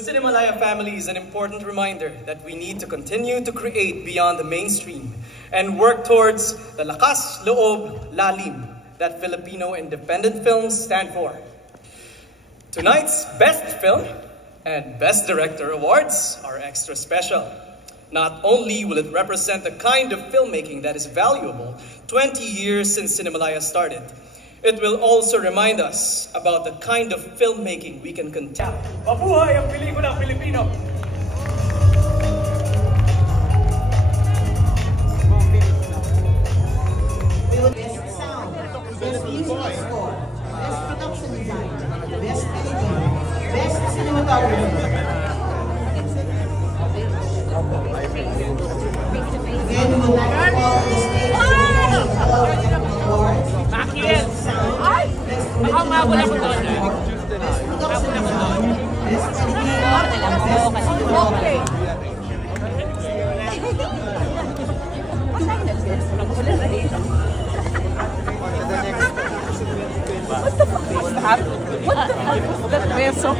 Cinemalaya family is an important reminder that we need to continue to create beyond the mainstream and work towards the lakas, loob, lalim that Filipino independent films stand for. Tonight's Best Film and Best Director awards are extra special. Not only will it represent the kind of filmmaking that is valuable 20 years since Cinemalaya started, it will also remind us about the kind of filmmaking we can continue. Mabuhay ang pelikulang Pilipino! Best sound, best musical score, best production design, best editing, best cinematography. Again, we would like to call the stage to the all awards. Best sound, best original music, best production design, best editing, best cinematography. What the fuck is that? What the fuck is that? Beso.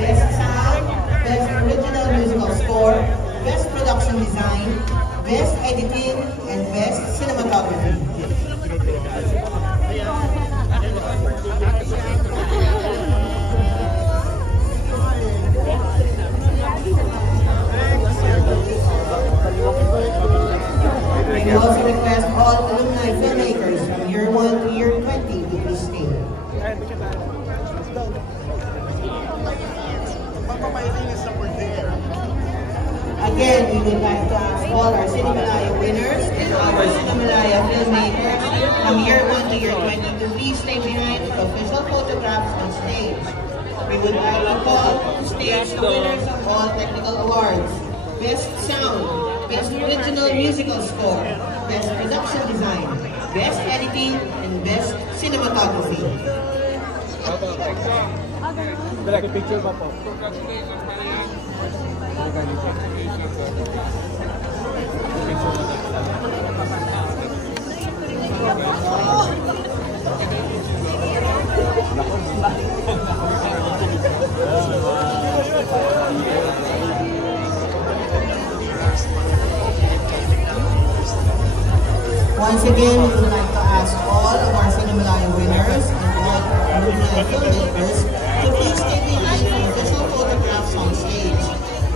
Best sound, best original musical score, best production design, best editing, and best cinematography. We also request all alumni filmmakers from year 1 to year 20 to please stay. Again, we would like to ask all our Cinemalaya winners and our Cinemalaya filmmakers from year 1 to year 20 to please stay behind for official photographs on stage. We would like to call to stage the winners of all technical awards. Best sound, best original musical score, best production design, best editing, and best cinematography. Direct picture ba po? Once again, we would like to ask all of our Cinemalaya winners and all alumni filmmakers to please stay behind for official photographs on stage.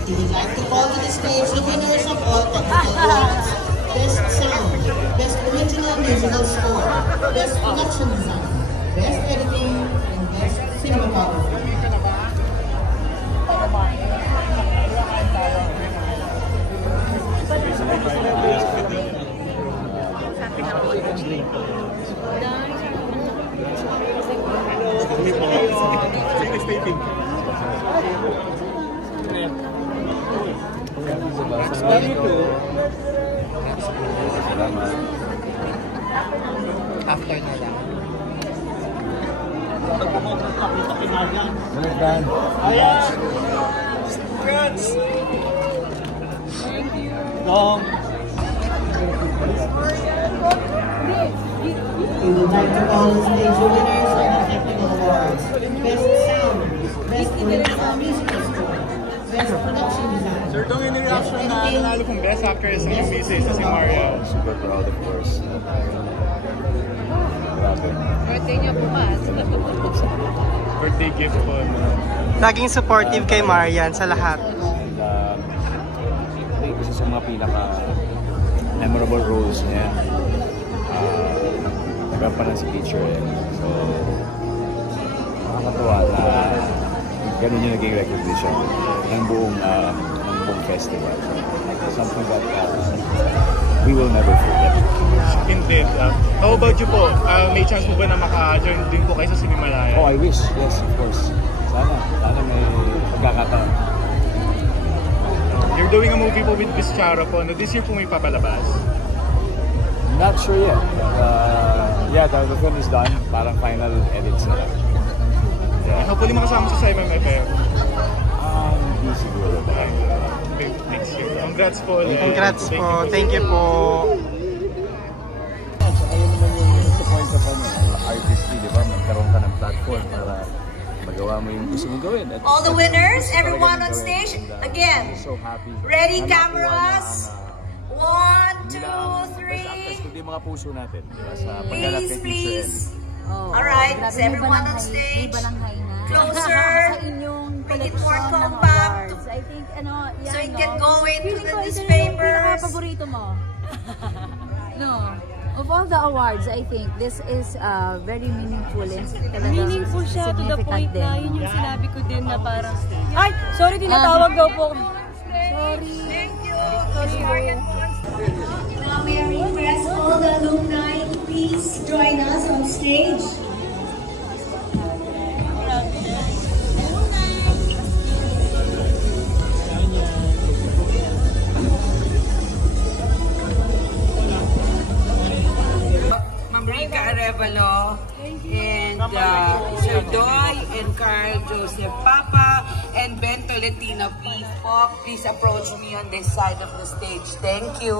We would like to call to the stage the winners of all technical awards. Best sound, best original musical score, best production design, best editing, and best cinematography. After na lang. Ayan! Congrats! We would like to call the stage the winners of the technical awards. Best sound, best original musical score, best production design. Sir, kung yung reaction na nanalo kong best actress ng music sa si Mario. Super proud, of course. Grabe. Birthday niya bukas. Birthday gift po. Laging supportive kay Marian sa lahat. And I think isa sa mga pinaka-memorable roles niya. Nagampanan si teacher eh. So, nakakatuwa na ganun yung naging recognition ng buong festival. So, something that we will never forget. Indeed. How about you po? May chance po ba na maka-join din po kayo sa Cinemalaya? Oh, I wish. Yes, of course. Sana may pagkakataon. You're doing a movie po with Miss Charo po. This year po may papalabas? Not sure yet. Yeah, the film is done. Parang final edits na lang. Yeah. Hopefully makasama sa MMFF. Hindi siguro. congrats po ulit. Congrats po. Thank you po. Ayun naman yung support sa kanya. Artistry, di ba? Magkaroon ka ng platform para magawa mo yung gusto mong gawin. At all the winners, everyone on stage, again, so happy. Ready cameras? 1, 2, 3. Kundi mga puso natin, di ba? Sa pagganap Please, kay Teacher please. M. Alright, so everyone on stage, closer, make it more compact, I think, so it can go into the newspapers. Paborito mo? No. Of all the awards, I think this is very meaningful and Meaningful siya to the point din. na yun yung sinabi ko din na parang, ay, sorry, tinatawag daw po. Sorry. Thank you. Now may I request all the alumni to please join us on stage. Mamrika Arevalo and Sir Doy and Carl Joseph Papa and Ben Tolentino. Please approach me on this side of the stage. Thank you.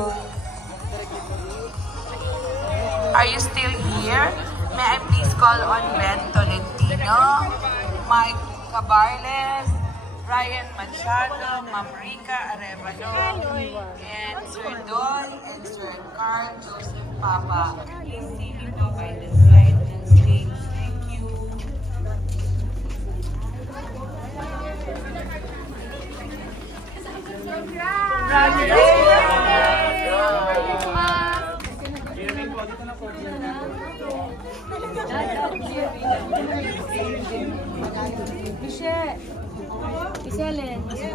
Are you still here? May I please call on Ben Tolentino, Mike Cabarles, Ryan Machado, Mamrika Arevalo, and Sir Doy and Sir Carl Joseph Papa. Please see me po by the side of the stage. Thank you. Michelle,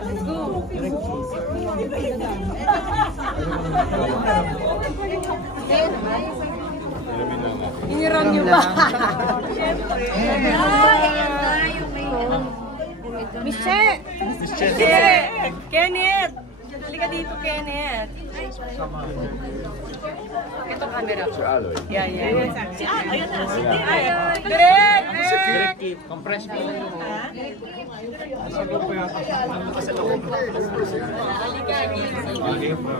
let's go. Hiniram niyo ba? Michelle! Kenneth! Halika dito, Kenneth. Ito camera. Sir Aloy. Yeah. Si Aloy, ayun na. Si Direk! Security, compress mo.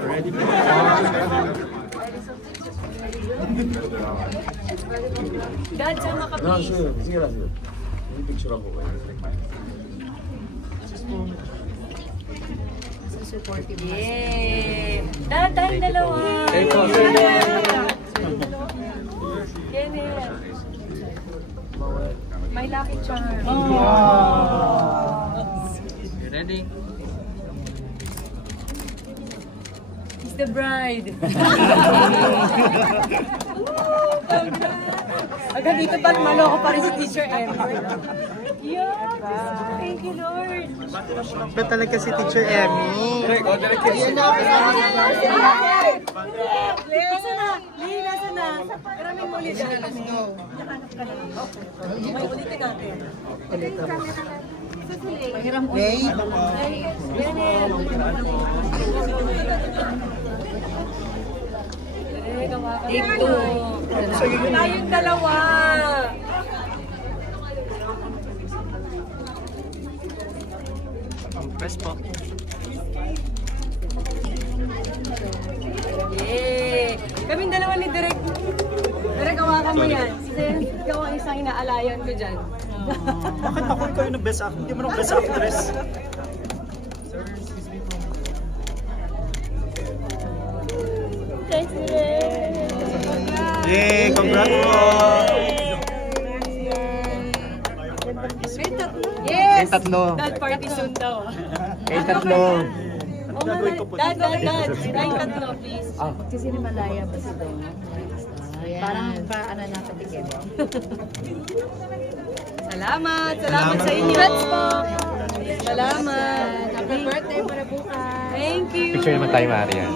Ready po. Dad, sama ka No, please. sure. Sige lang, sure. May picture ako kayo. Yay! Dad, tayong dalawa. Thank you, sir. Kenneth. My lucky charm. You ready? He's the bride. Agad dito ba't maloko pa rin si Teacher M? Yeah! Thank you, Lord! Ba talaga si Teacher Emmy? Nasaan na? Lee, nasaan na? Maraming muli dyan. Let's go. Ulitin natin. Ray? Dito. Tayong dalawa. Press po. Yay! Kaming dalawa ni Direk. Direk, hawakan mo yan. Ikaw ang isang inaalayan ko dyan. Bakit ako ikaw yung best actress? Hindi mo nang best actress. Thanks, Direk! Yay! Congrats po! Yes! Kayong tatlo. Dad, party soon daw. Kayong tatlo. Gagawin ko po. Dad. Kayong tatlo, please. Kasi ni Malaya ba si Dong? Parang paano nakatikim. Salamat sa inyo. Congrats po. Salamat. Happy birthday para bukas. Thank you. Picture naman tayo, Marian.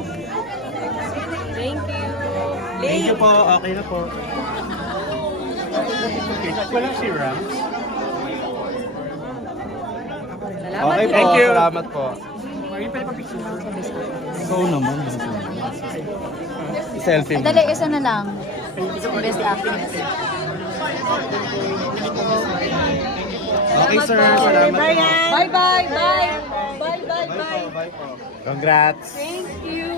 Thank you. Thank you po. Okay na po. Walang si Rams. Salamat. Okay po. Thank you. Salamat po. Ikaw naman. Selfie. Dali, isa na lang. Best actress. Okay, sir. Salamat. Bye-bye. Bye. Bye po. Congrats! Thank you!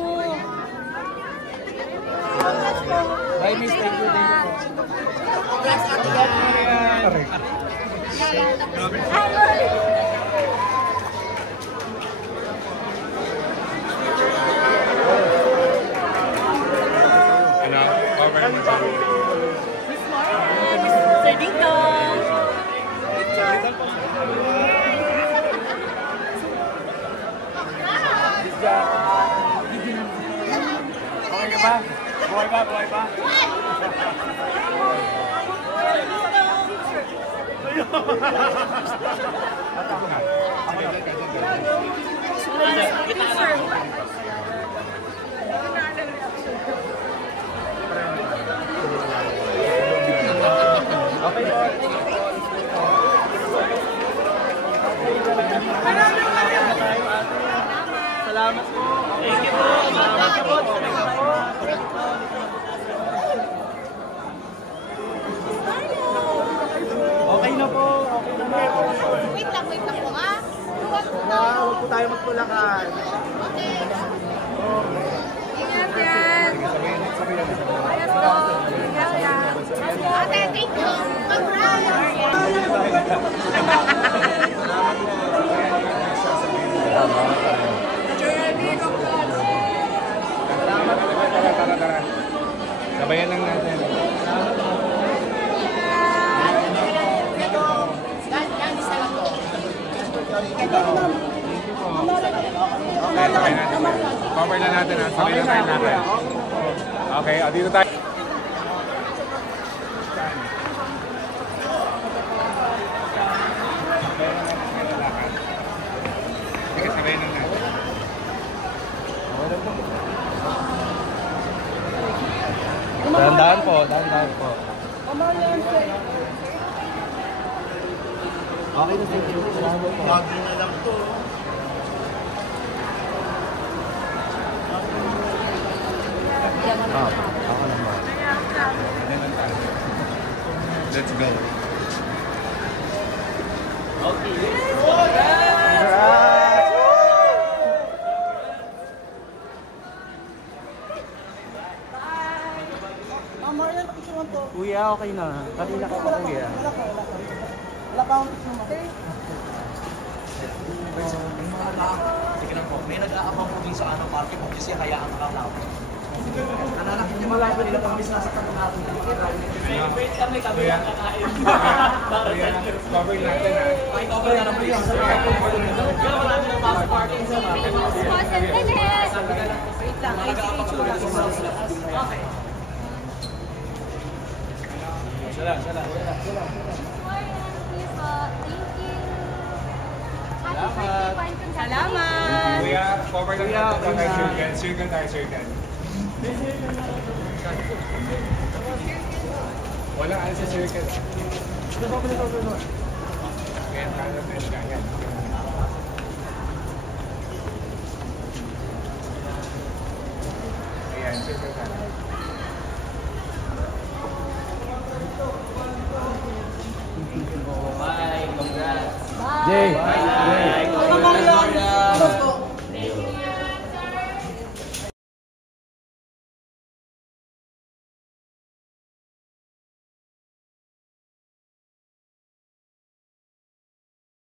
Bye, Miss. Thank you. Sir Dito! Okay ka ba? Buhay ba? Salamat po. Thank you po. Okay na po. Wait lang po ah. Huwag po tayo magtulakan. Ingat yan! Ingat po! Ingat yan! Ate, thank you. Tara. Sabayan lang natin. Cover na natin ha. Sabay na tayo natin. Okay, dito tayo. Sige, sabay na natin. Dahan-dahan po. Okay na, thank you. Salamat po. Lagi na lang to. Ako naman. Let's go. Kuya, okay na. Kanina ka pa, kuya. Wala pa akong Sige lang po, may nag-aabang po din sa party po kasi hayaan ka lang. Anak, hindi malapit nila pang bis nasa kami natin. Wait kami ang kakain. Cover natin ha. Kahit over na naman yun. Pero wala namin ang pasok party sa mga. Wait lang, okay. Salam. Salamat! Kuya, cover lang natin. Circle tayo. Walang alis sa circle. Ganyan, ganyan. Ayan, circle tayo. Bye, congrats. Jay!